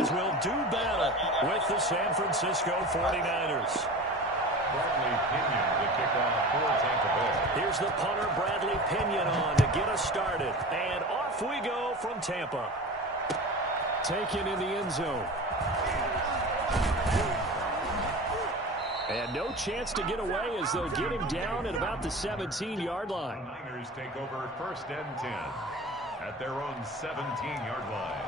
as we'll do battle with the San Francisco 49ers. Bradley Pinion to kick off for Tampa Bay. Here's the punter, Bradley Pinion, on to get us started. And off we go from Tampa. Taken in the end zone. And no chance to get away as they'll get him down at about the 17-yard line. Niners take over 1st and 10 at their own 17-yard line.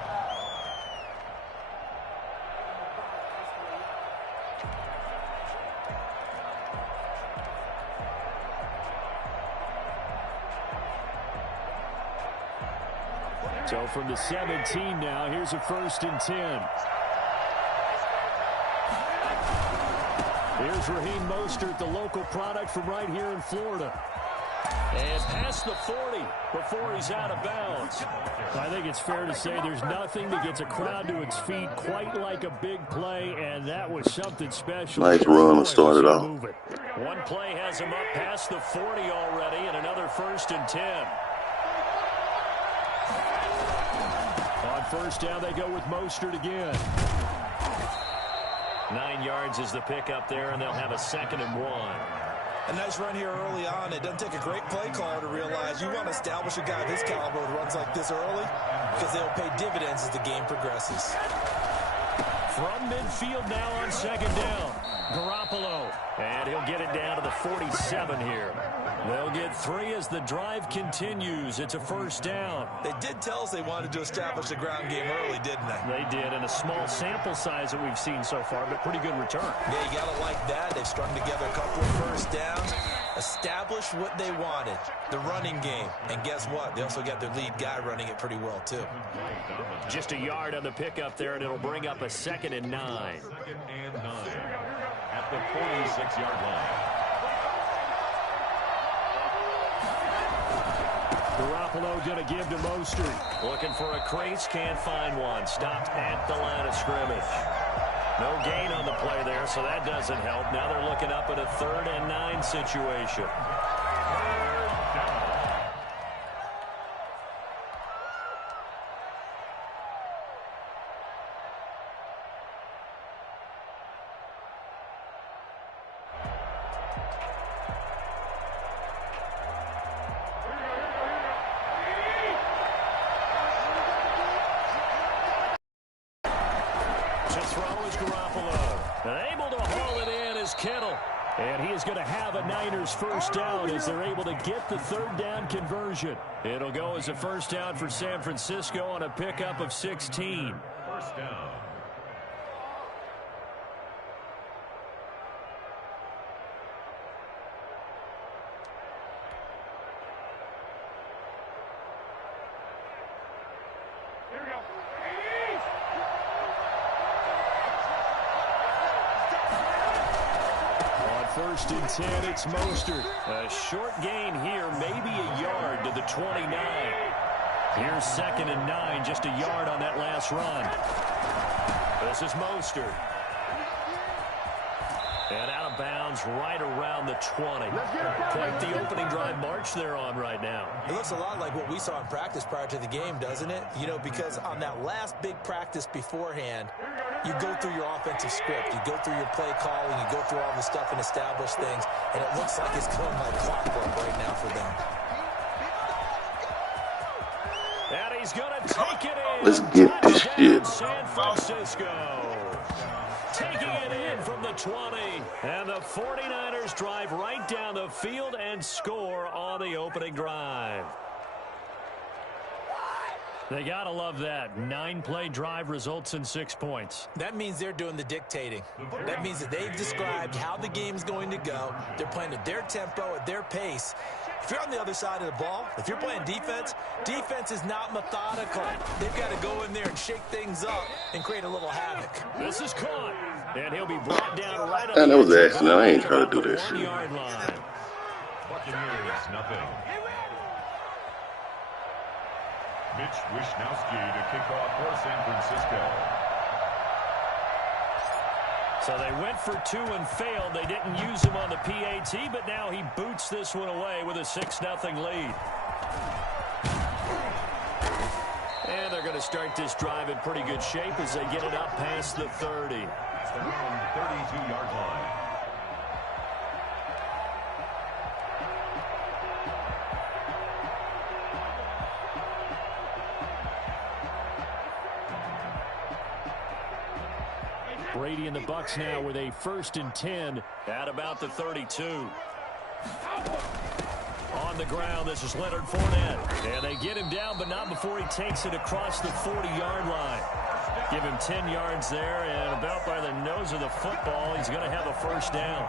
So from the 17 now, here's a 1st and 10. Here's Raheem Mostert, the local product from right here in Florida. And past the 40 before he's out of bounds. I think it's fair to say there's nothing that gets a crowd to its feet quite like a big play, and that was something special. Nice run started off. One play has him up past the 40 already, and another 1st and 10. On 1st down, they go with Mostert again. 9 yards is the pickup there, and they'll have a 2nd and 1. A nice run here early on. It doesn't take a great play caller to realize you want to establish a guy of his caliber who runs like this early because they'll pay dividends as the game progresses. From midfield now on 2nd down. Garoppolo. And he'll get it down to the 47 here. They'll get 3 as the drive continues. It's a 1st down. They did tell us they wanted to establish the ground game early, didn't they? They did, in a small sample size that we've seen so far, but pretty good return. Yeah, you got to like that. They've strung together a couple of 1st downs, established what they wanted, the running game. And guess what? They also got their lead guy running it pretty well, too. Just a yard on the pickup there, and it'll bring up a 2nd and 9. 2nd and 9 at the 46-yard line. Garoppolo going to give to Mostert. Looking for a crease, can't find one. Stopped at the line of scrimmage. No gain on the play there, so that doesn't help. Now they're looking up at a 3rd and 9 situation. And he is going to have a Niners 1st down as they're able to get the 3rd down conversion. It'll go as a 1st down for San Francisco on a pickup of 16. 1st down. First and 10, it's Mostert. A short gain here, maybe a yard to the 29. Here's 2nd and 9, just a yard on that last run. This is Mostert. And out of bounds right around the 20. Quite the opening drive march they're on right now. It looks a lot like what we saw in practice prior to the game, doesn't it? You know, because on that last big practice beforehand, you go through your offensive script. You go through your play calling. You go through all the stuff and establish things. And it looks like it's going like clockwork right now for them. And he's going to take it in. Let's get this shit. San Francisco. Taking it in from the 20. And the 49ers drive right down the field and score on the opening drive. They got to love that. 9-play drive results in 6 points. That means they're doing the dictating. That means that they've described how the game's going to go. They're playing at their tempo, at their pace. If you're on the other side of the ball, if you're playing defense, defense is not methodical. They've got to go in there and shake things up and create a little havoc. This is caught, and he'll be brought down right on Man, the that was edge an of accident. I ain't the trying to do that 1 shit. yard line. Buccaneers, nothing. Mitch Wishnowsky to kick off for San Francisco. So they went for 2 and failed. They didn't use him on the PAT, but now he boots this one away with a 6-0 lead. And they're going to start this drive in pretty good shape as they get it up past the 30. It's their own 32-yard line. Brady and the Bucs now with a 1st and 10 at about the 32. On the ground, this is Leonard Fournette. And they get him down, but not before he takes it across the 40-yard line. Give him 10 yards there, and about by the nose of the football, he's going to have a 1st down.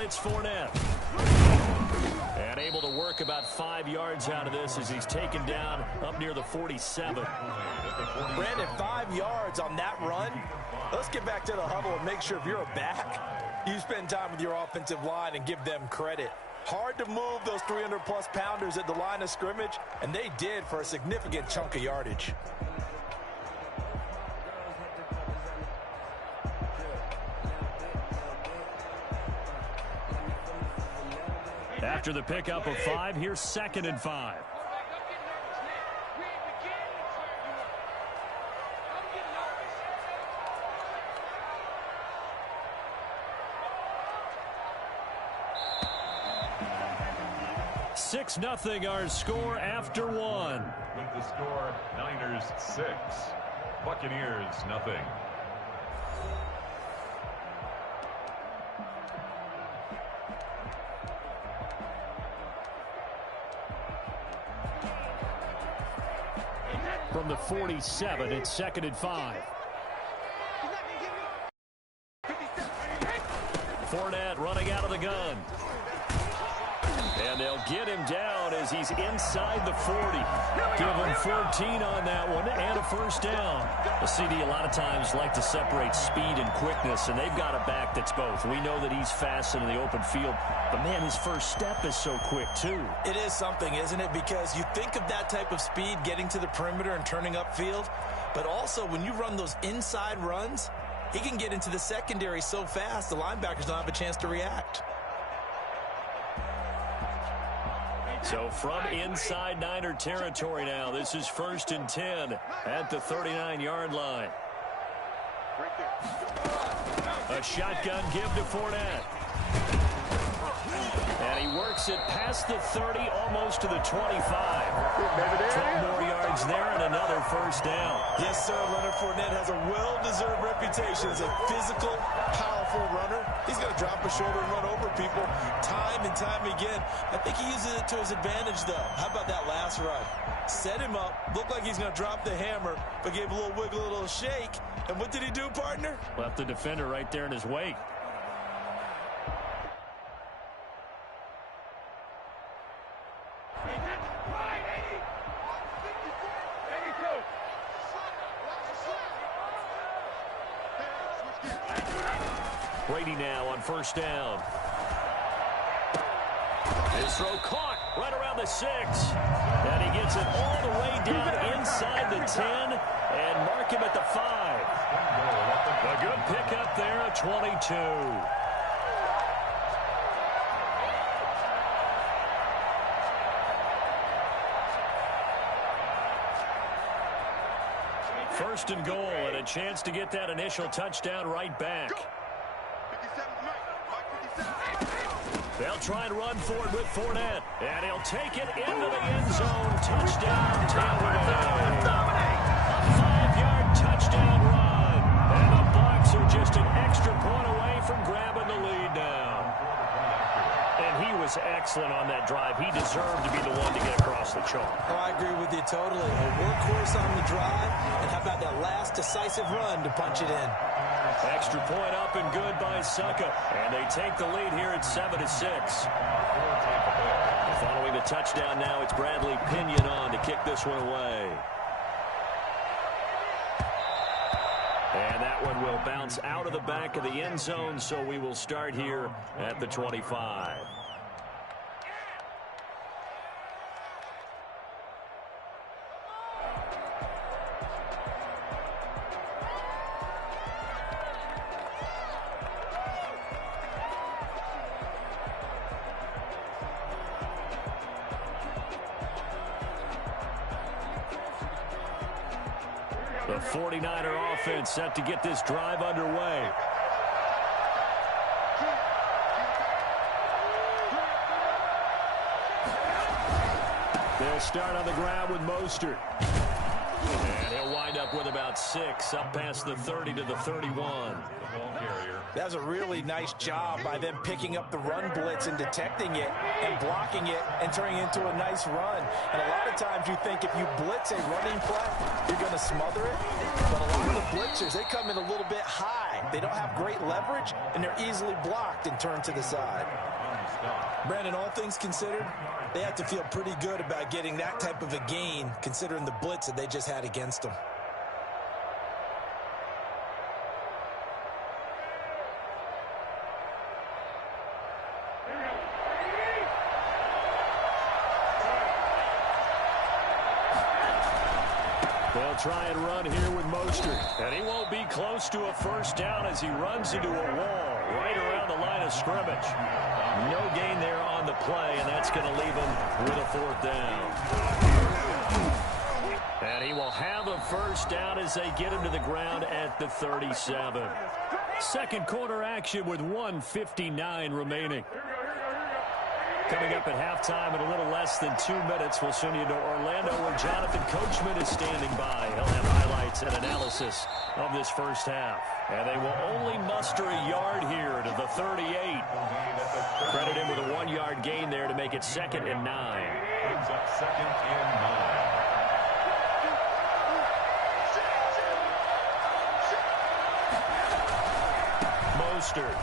It's Fournette. And able to work about 5 yards out of this as he's taken down up near the 47. Brandon, 5 yards on that run. Let's get back to the huddle and make sure if you're a back, you spend time with your offensive line and give them credit. Hard to move those 300-plus pounders at the line of scrimmage, and they did for a significant chunk of yardage. After the pickup of 5, here's 2nd and 5. Six nothing our score after 1. With the score, Niners 6, Buccaneers nothing. From the 47, it's 2nd and 5. Fournette running out of the gun. And they'll get him down as he's inside the 40. Give him 14 on that one and a 1st down. The CD a lot of times like to separate speed and quickness, and they've got a back that's both. We know that he's fast in the open field, but, man, his first step is so quick, too. It is something, isn't it? Because you think of that type of speed getting to the perimeter and turning upfield, but also when you run those inside runs, he can get into the secondary so fast the linebackers don't have a chance to react. So from inside Niner territory now, this is 1st and 10 at the 39-yard line. A shotgun give to Fournette. And he works it past the 30, almost to the 25. 12 more yards there and another 1st down. Yes, sir. Leonard Fournette has a well-deserved reputation as a physical, powerful runner. He's going to drop a shoulder and run over people time and time again. I think he uses it to his advantage, though. How about that last run? Set him up, looked like he's going to drop the hammer, but gave a little wiggle, a little shake. And what did he do, partner? Left the defender right there in his wake. Brady now on 1st down. His throw caught right around the 6. And he gets it all the way down inside the 10 and mark him at the 5. A good pickup there at 22. First and goal and a chance to get that initial touchdown right back. They'll try and run forward with Fournette. And he'll take it into the end zone. Touchdown, Tampa Bay. A 5-yard touchdown run. And the Bucs are just an extra point away from grabbing the lead now. And he was excellent on that drive. He deserved to be the one to get across the chalk. Oh, I agree with you totally. A workhorse on the drive. And how about that last decisive run to punch it in? Extra point up and good by Succa. And they take the lead here at 7-6. Following the touchdown now, it's Bradley Pinion on to kick this one away. And that one will bounce out of the back of the end zone, so we will start here at the 25. The 49er offense set to get this drive underway. They'll start on the ground with Mostert. And he'll wind up with about 6, up past the 30 to the 31. That was a really nice job by them picking up the run blitz and detecting it and blocking it and turning it into a nice run. And a lot of times you think if you blitz a running play, you're going to smother it. But a lot of the blitzers, they come in a little bit high. They don't have great leverage, and they're easily blocked and turned to the side. Brandon, all things considered, they have to feel pretty good about getting that type of a gain, considering the blitz that they just had against them. They'll try and run here with Mostert. And he won't be close to a first down as he runs into a wall right around the line of scrimmage. No gain there on the play, and that's going to leave him with a 4th down. And he will have a first down as they get him to the ground at the 37. Second quarter action with 1:59 remaining. Coming up at halftime in a little less than 2 minutes, we'll send you to Orlando where Jonathan Coachman is standing by. He'll have highlights and analysis of this first half. And they will only muster a yard here to the 38. Credit him with a 1-yard gain there to make it 2nd and 9. Brings up 2nd and 9. Mostert.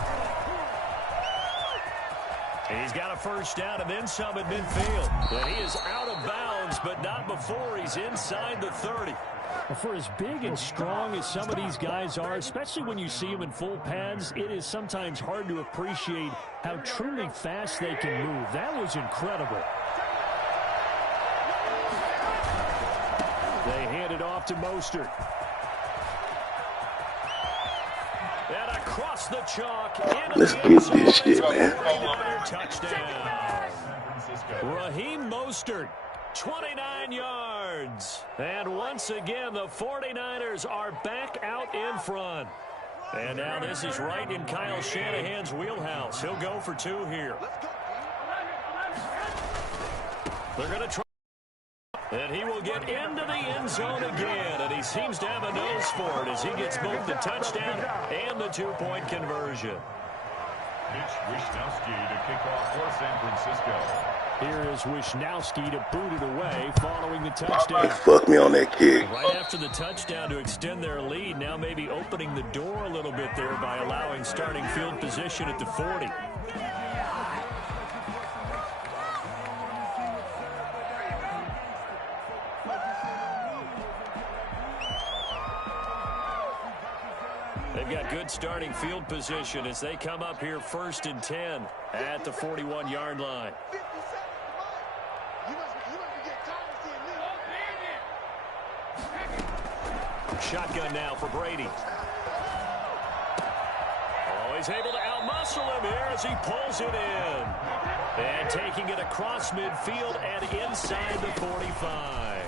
And he's got a first down and then some at midfield. And he is out of bounds, but not before he's inside the 30. For as big and strong as some of these guys are, especially when you see them in full pads, it is sometimes hard to appreciate how truly fast they can move. That was incredible. They hand it off to Mostert. And across the chalk. Let's get this shit, man. Touchdown. Raheem Mostert, 29 yards. And once again, the 49ers are back out in front. And now this is right in Kyle Shanahan's wheelhouse. He'll go for 2 here. They're going to try. And he will get into the end zone again. And he seems to have a nose for it as he gets both the touchdown and the 2-point conversion. Mitch Wishnowsky to kick off for San Francisco. Here is Wishnowsky to boot it away following the touchdown. Fuck me on that kick. Right after the touchdown to extend their lead, now maybe opening the door a little bit there by allowing starting field position at the 40. They've got good starting field position as they come up here 1st and 10 at the 41-yard line. Shotgun now for Brady. Oh, he's able to outmuscle him here as he pulls it in. And taking it across midfield and inside the 45.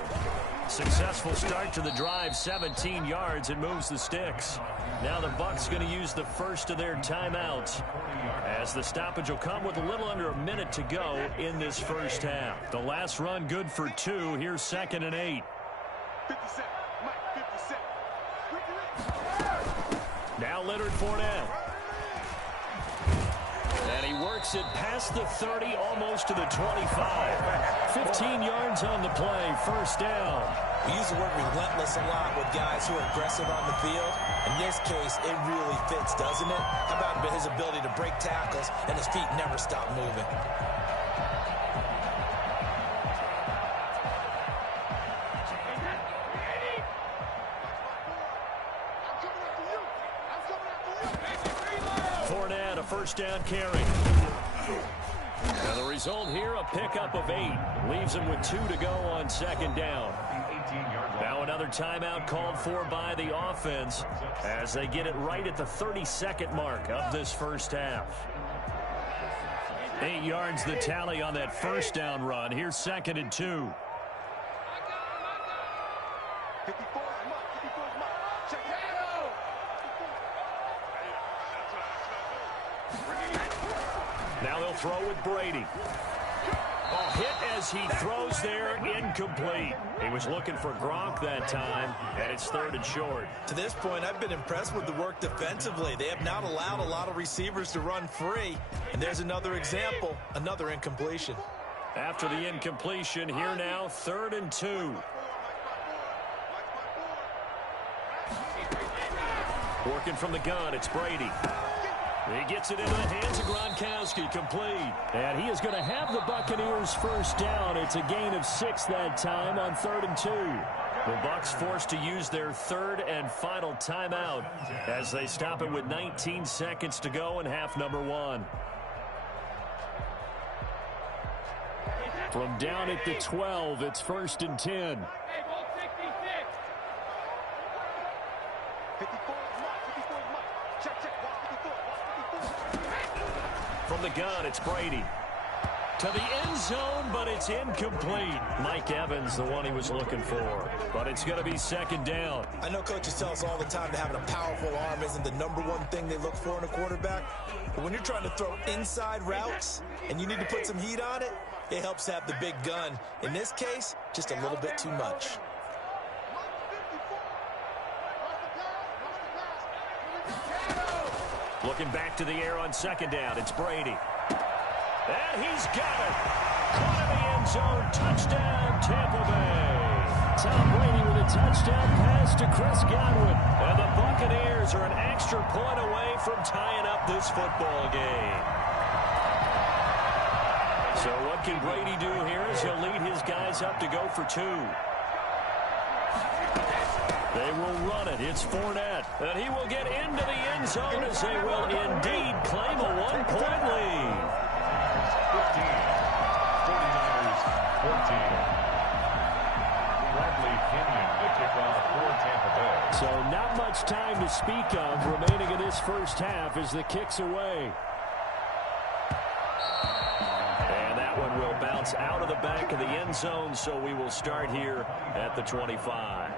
Successful start to the drive, 17 yards, and moves the sticks. Now the Bucs going to use the first of their timeouts as the stoppage will come with a little under a minute to go in this first half. The last run good for 2. Here's 2nd and 8. Now Leonard Fournette. And he works it past the 30, almost to the 25. 15 yards on the play, first down. We use the word relentless a lot with guys who are aggressive on the field. In this case, it really fits, doesn't it? How about his ability to break tackles and his feet never stop moving? first down carry. Now the result here, a pickup of 8. Leaves him with 2 to go on second down. Now another timeout called for by the offense as they get it right at the 32nd mark of this first half. 8 yards the tally on that first down run. Here's 2nd and 2. Now they'll throw with Brady. A hit as he throws there, incomplete. He was looking for Gronk that time, and it's 3rd and short. To this point, I've been impressed with the work defensively. They have not allowed a lot of receivers to run free. And there's another example, another incompletion. After the incompletion, here now, 3rd and 2. Working from the gun, it's Brady. He gets it into the hands of Gronkowski, complete. And he is going to have the Buccaneers first down. It's a gain of 6 that time on 3rd and 2. The Bucs forced to use their 3rd and final timeout as they stop it with 19 seconds to go in half number 1. From down at the 12, it's 1st and 10. From the gun, it's Brady. To the end zone, but it's incomplete. Mike Evans, the one he was looking for. But it's going to be 2nd down. I know coaches tell us all the time that having a powerful arm isn't the #1 thing they look for in a quarterback. But when you're trying to throw inside routes and you need to put some heat on it, it helps have the big gun. In this case, just a little bit too much. Looking back to the air on 2nd down, it's Brady. And he's got it. Caught in the end zone. Touchdown, Tampa Bay. Tom Brady with a touchdown pass to Chris Godwin. And the Buccaneers are an extra point away from tying up this football game. So what can Brady do here as he'll lead his guys up to go for 2. They will run it. It's Fournette. And he will get into the end zone as they will indeed claim a 1-point lead. 15. 49ers 14. Bradley Kenyon to kick off for Tampa Bay. So not much time to speak of remaining in this first half as the kick's away. And that one will bounce out of the back of the end zone, so we will start here at the 25.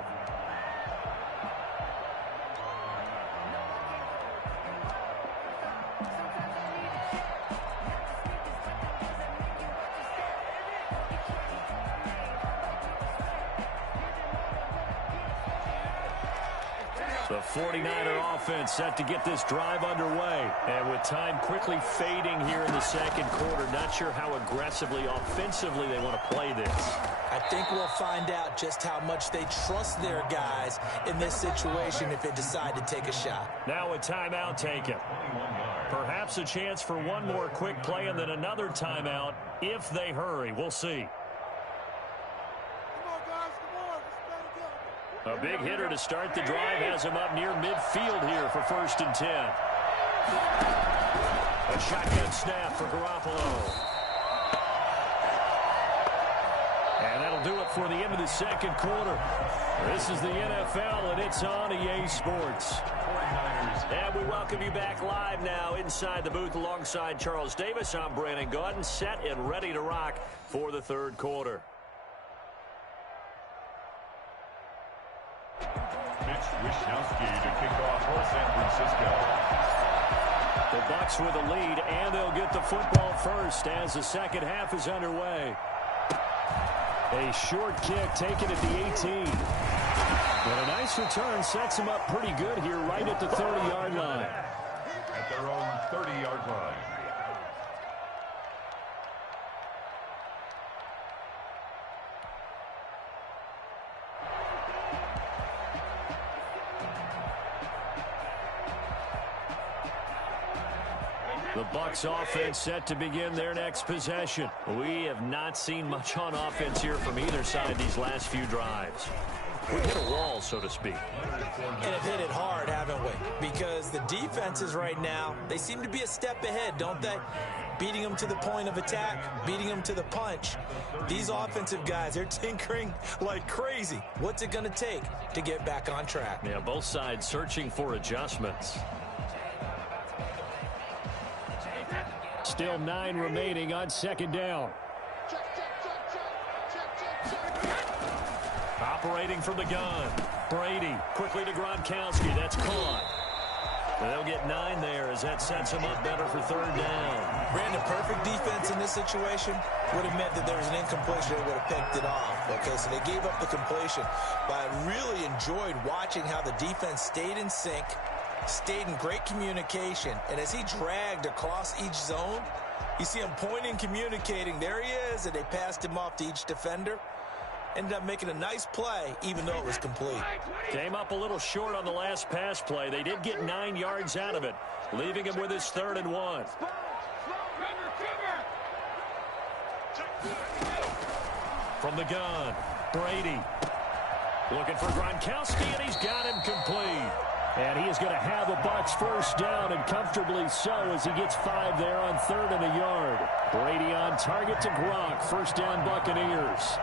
The 49er offense set to get this drive underway. And with time quickly fading here in the second quarter, not sure how aggressively, offensively they want to play this. I think we'll find out just how much they trust their guys in this situation if they decide to take a shot. Now a timeout taken. Perhaps a chance for one more quick play and then another timeout if they hurry. We'll see. A big hitter to start the drive has him up near midfield here for 1st and 10. A shotgun snap for Garoppolo. And that'll do it for the end of the second quarter. This is the NFL, and it's on EA Sports. And we welcome you back live now inside the booth alongside Charles Davis. I'm Brandon Gaudin, set and ready to rock for the third quarter. Wischnowski to kick off for San Francisco. The Bucs with a lead, and they'll get the football first as the second half is underway. A short kick taken at the 18. But a nice return sets them up pretty good here right at the 30-yard line. At their own 30-yard line. The Bucs offense set to begin their next possession. We have not seen much on offense here from either side these last few drives. We've hit a wall, so to speak. And have hit it hard, haven't we? Because the defenses right now, they seem to be a step ahead, don't they? Beating them to the point of attack, beating them to the punch. These offensive guys, they're tinkering like crazy. What's it going to take to get back on track? Yeah, both sides searching for adjustments. Still 9 remaining on second down. Operating from the gun. Brady quickly to Gronkowski. That's caught. They'll get 9 there as that sets them up better for third down. Brandon, perfect defense in this situation would have meant that there was an incompletion. They would have picked it off. Okay, so they gave up the completion. But I really enjoyed watching how the defense stayed in sync, stayed in great communication. And as he dragged across each zone, you see him pointing, communicating. There he is, and they passed him off to each defender. Ended up making a nice play, even though it was complete. Came up a little short on the last pass play. They did get 9 yards out of it, leaving him with his 3rd and 1. From the gun, Brady. Looking for Gronkowski, and he's got him complete. And he is going to have the Bucs first down, and comfortably so, as he gets 5 there on 3rd and a yard. Brady on target to Gronk. First down, Buccaneers.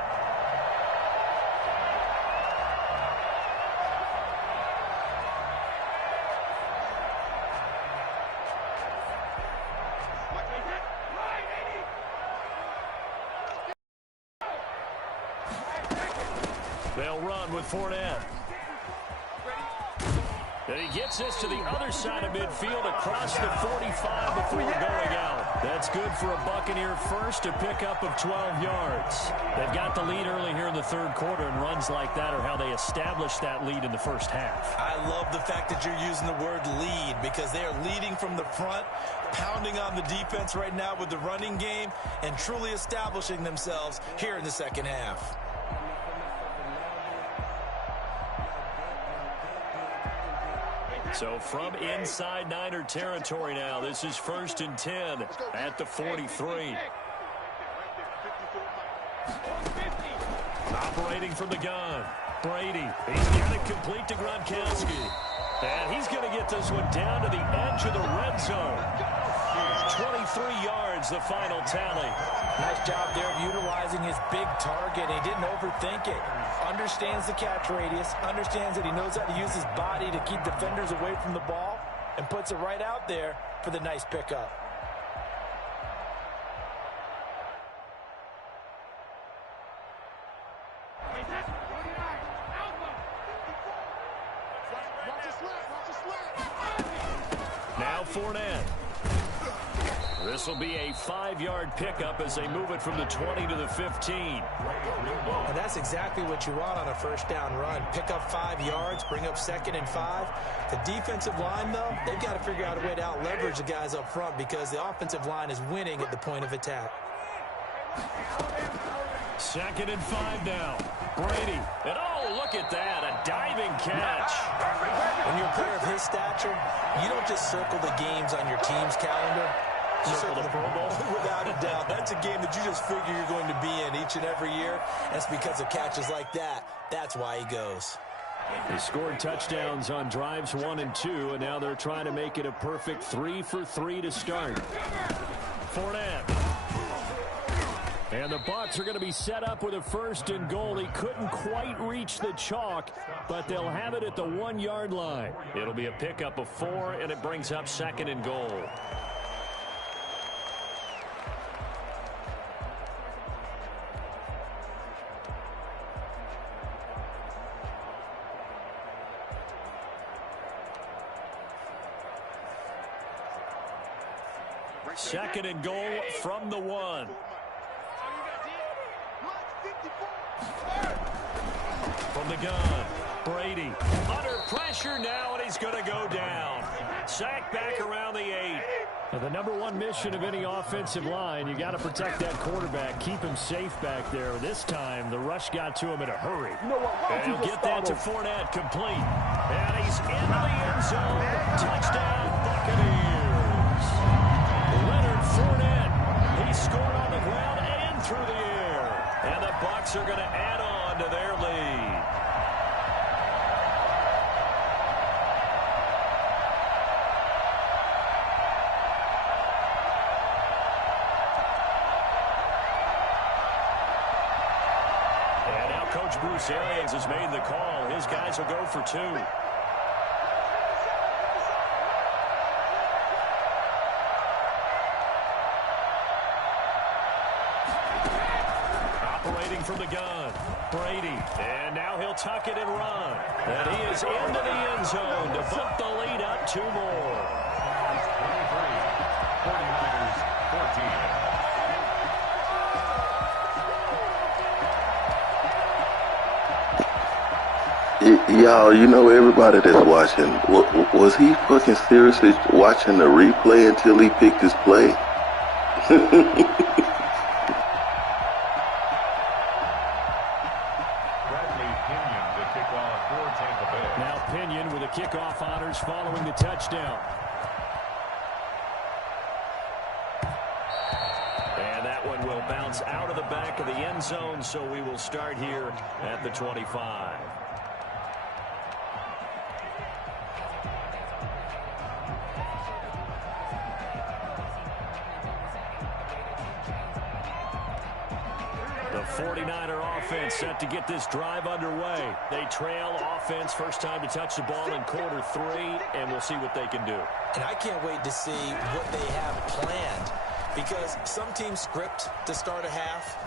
They'll run with Fournette. And he gets this to the other side of midfield across the 45 before going out. That's good for a Buccaneer first, a pickup of 12 yards. They've got the lead early here in the third quarter, and runs like that are how they established that lead in the first half. I love the fact that you're using the word lead, because they are leading from the front, pounding on the defense right now with the running game, and truly establishing themselves here in the second half. So from inside Niner territory now, this is 1st and 10 at the 43. Operating from the gun, Brady. He's got it complete to Gronkowski. And he's going to get this one down to the edge of the red zone. 23 yards, the final tally. Nice job there of utilizing his big target. He didn't overthink it. Understands the catch radius, understands that he knows how to use his body to keep defenders away from the ball, and puts it right out there for the nice pickup. Now Fournette. This will be a 5-yard pickup as they move it from the 20 to the 15. And that's exactly what you want on a first down run. Pick up 5 yards, bring up 2nd and 5. The defensive line, though, they've got to figure out a way to out-leverage the guys up front, because the offensive line is winning at the point of attack. 2nd and 5 now. Brady. And oh, look at that. A diving catch. When you're a player of his stature, you don't just circle the games on your team's calendar. You circle the Pro Bowl. Without a doubt. That's a game that you just figure you're going to be in each and every year. That's because of catches like that. That's why he goes. They scored touchdowns on drives 1 and 2, and now they're trying to make it a perfect 3 for 3 to start. Fournette. And the Bucs are going to be set up with a 1st and goal. He couldn't quite reach the chalk, but they'll have it at the 1-yard line. It'll be a pickup of 4, and it brings up 2nd and goal. Second and goal from the 1. From the gun, Brady under pressure now, and he's going to go down. Sacked back around the 8. Now, the number 1 mission of any offensive line, you got to protect that quarterback, keep him safe back there. This time, the rush got to him in a hurry. And he'll get that to Fournette, complete. And he's into the end zone. Touchdown, Buccaneers. Leonard Fournette, he scored on the ground and through the air. And the Bucs are going to add on to their lead. Coach Bruce Arians has made the call. His guys will go for 2. Operating from the gun, Brady. And now he'll tuck it and run. And he is into the end zone to bump the lead up 2 more. 49ers 14. Y'all, you know everybody that's watching, was he fucking seriously watching the replay until he picked his play? Now Pinion with the kickoff honors following the touchdown. And that one will bounce out of the back of the end zone, so we will start here at the 25. The 49er offense set to get this drive underway. They trail offense, first time to touch the ball in quarter 3, and we'll see what they can do. And I can't wait to see what they have planned, because some teams script to start a half.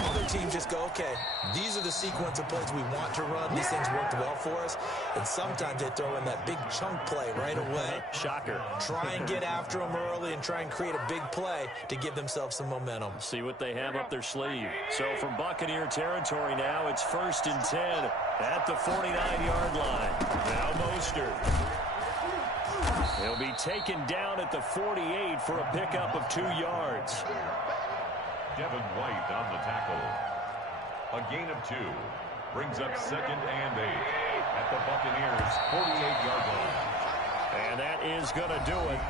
Other teams just go, okay, these are the sequence of plays we want to run. These things worked well for us. And sometimes they throw in that big chunk play right away. Shocker. Try and get after them early and try and create a big play to give themselves some momentum. See what they have up their sleeve. So from Buccaneer territory now, it's 1st and 10 at the 49-yard line. Now Mostert. He'll be taken down at the 48 for a pickup of 2 yards. Devin White on the tackle. A gain of 2. Brings up 2nd and 8 at the Buccaneers' 48-yard line. And that is going to do it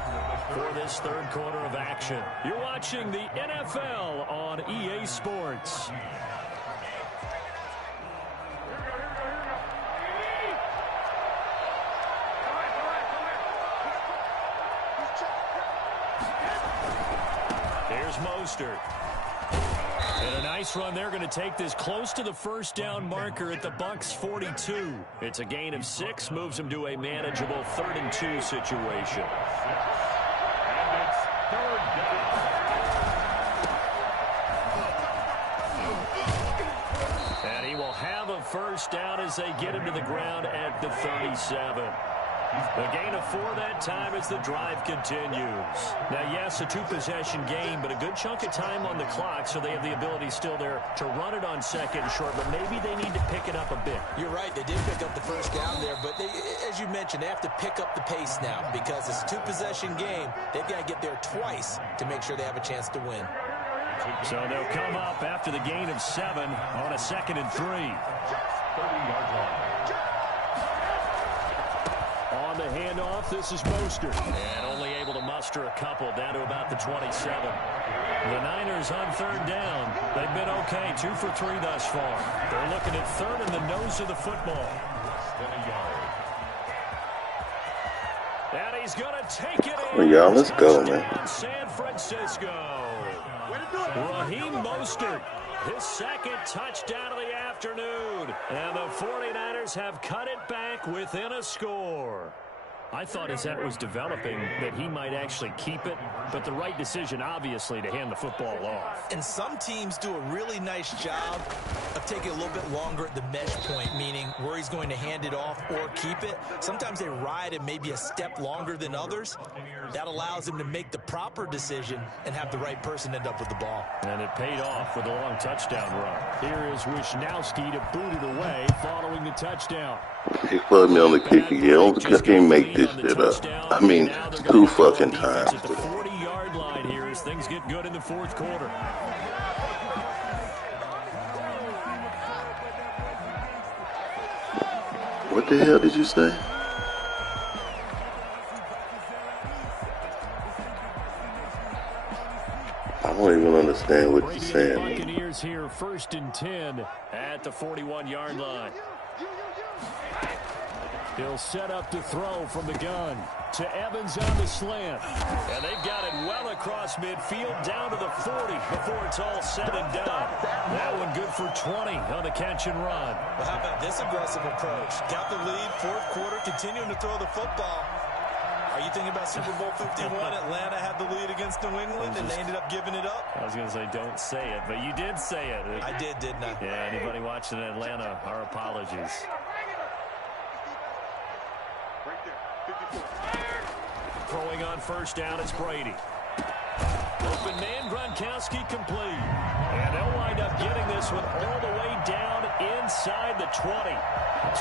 for this 3rd quarter of action. You're watching the NFL on EA Sports. Here's Mostert. And a nice run. They're going to take this close to the first down marker at the Bucs 42. It's a gain of 6, moves them to a manageable 3rd and 2 situation. And it's 3rd down. And he will have a first down as they get him to the ground at the 37. A gain of 4 that time as the drive continues. Now, yes, a 2-possession game, but a good chunk of time on the clock, so they have the ability still there to run it on 2nd and short, but maybe they need to pick it up a bit. You're right. They did pick up the first down there, but they, as you mentioned, they have to pick up the pace now because it's a 2-possession game. They've got to get there twice to make sure they have a chance to win. So they'll come up after the gain of 7 on a 2nd and 3. 30-yard line. On the handoff, this is Mostert. And only able to muster a couple down to about the 27. The Niners on 3rd down. They've been okay, 2 for 3 thus far. They're looking at 3rd in the nose of the football. And he's going to take it in. Well, y'all, let's go, man. San Francisco. Raheem Mostert, his 2nd touchdown of the afternoon. And the 49ers have cut it back within a score. I thought as that was developing that he might actually keep it, but the right decision, obviously, to hand the football off. And some teams do a really nice job of taking a little bit longer at the mesh point, meaning where he's going to hand it off or keep it. Sometimes they ride it maybe a step longer than others. That allows him to make the proper decision and have the right person end up with the ball. And it paid off with a long touchdown run. Here is Wisnowski to boot it away following the touchdown. He fucked me on the kick again. I can't make this shit up. I mean, 2 fucking times. At the 40-yard line here as things get good in the 4th quarter. What the hell did you say? I don't even understand what you're saying. Buccaneers here, 1st and 10 at the 41-yard line. He'll set up to throw from the gun to Evans on the slant. And they've got it well across midfield down to the 40 before it's all said and done. That one good for 20 on the catch and run. Well, how about this aggressive approach? Got the lead, fourth quarter, continuing to throw the football. Are you thinking about Super Bowl 51? Atlanta had the lead against New England, and they ended up giving it up? I was going to say don't say it, but you did say it. I did, didn't I? Yeah, anybody watching Atlanta, our apologies. Throwing on first down, it's Brady. Open man, Gronkowski complete. And they'll wind up getting this one all the way down inside the 20.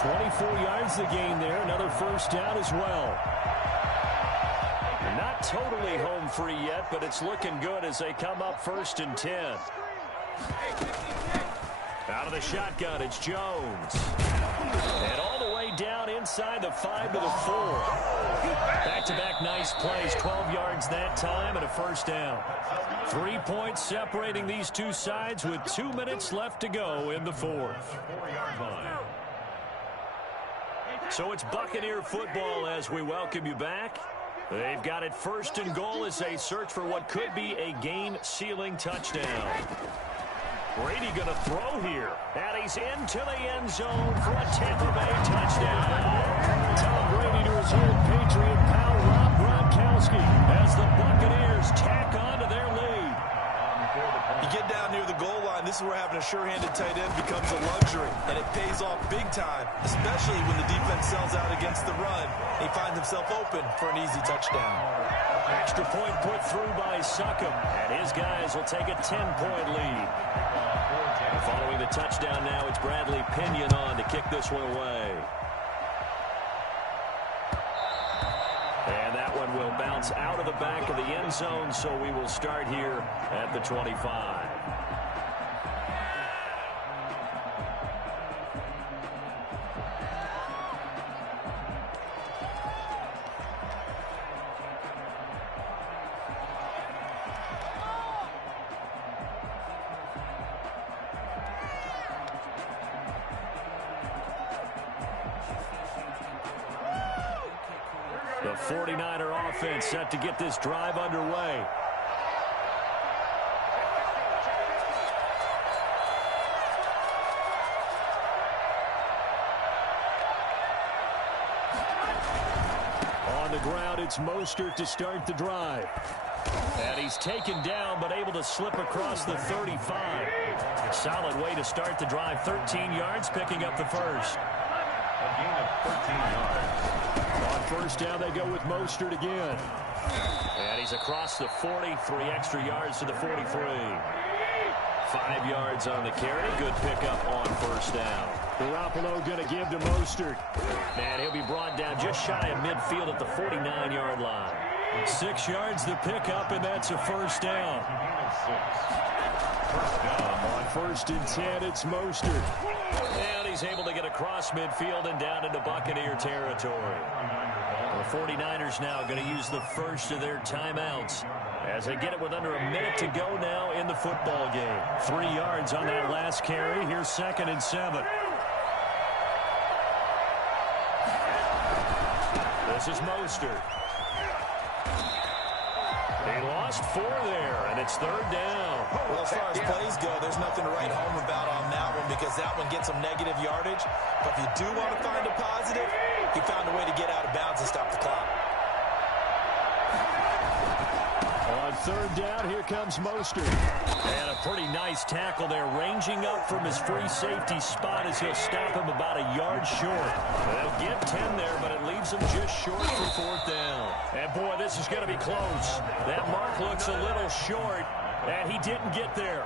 24 yards the gain there, another first down as well. Not totally home free yet, but it's looking good as they come up 1st and 10. Out of the shotgun, it's Jones. And all the way down inside the 5 to the 4. Back-to-back nice plays, 12 yards that time and a first down. 3 points separating these two sides with 2 minutes left to go in the fourth. So it's Buccaneer football as we welcome you back. They've got it 1st and goal as they search for what could be a game-sealing touchdown. Brady going to throw here. And he's into the end zone for a Tampa Bay touchdown. Tom Brady to his old Patriot pal Rob Gronkowski as the Buccaneers tack on to their lead. You get down near the goal line, this is where having a sure-handed tight end becomes a luxury, and it pays off big time, especially when the defense sells out against the run. He finds himself open for an easy touchdown. Extra point put through by Succop, and his guys will take a 10-point lead. Following the touchdown now, it's Bradley Pinion on to kick this one away. And that one will bounce out of the back of the end zone, so we will start here at the 25. The 49er offense set to get this drive underway. On the ground, it's Mostert to start the drive. And he's taken down, but able to slip across the 35. A solid way to start the drive. 13 yards, picking up the first. A gain of 13 yards. On first down, they go with Mostert again. And he's across the 40, 3 extra yards to the 43. 5 yards on the carry. Good pickup on first down. Garoppolo going to give to Mostert. And he'll be brought down just shy of midfield at the 49-yard line. 6 yards the pickup, and that's a first down. On 1st and 10, it's Mostert. And he's able to get across midfield and down into Buccaneer territory. The 49ers now going to use the first of their timeouts as they get it with under a minute to go now in the football game. 3 yards on that last carry. Here's 2nd and 7. This is Mostert. He lost 4 there, and it's 3rd down. Well, as far as plays go, there's nothing to write home about on that one because that one gets some negative yardage. But if you do want to find a positive, he found a way to get out of bounds and stop the clock. On 3rd down, here comes Mostert. And a pretty nice tackle there, ranging up from his free safety spot as he'll stop him about a yard short. They'll get 10 there, but it leaves him just short for 4th down. And boy, this is going to be close. That mark looks a little short, and he didn't get there.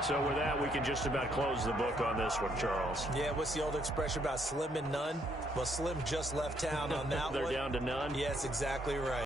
So with that, we can just about close the book on this one, Charles. Yeah, what's the old expression about slim and none? Well, Slim just left town on that one. They're down to none? Yes, exactly right.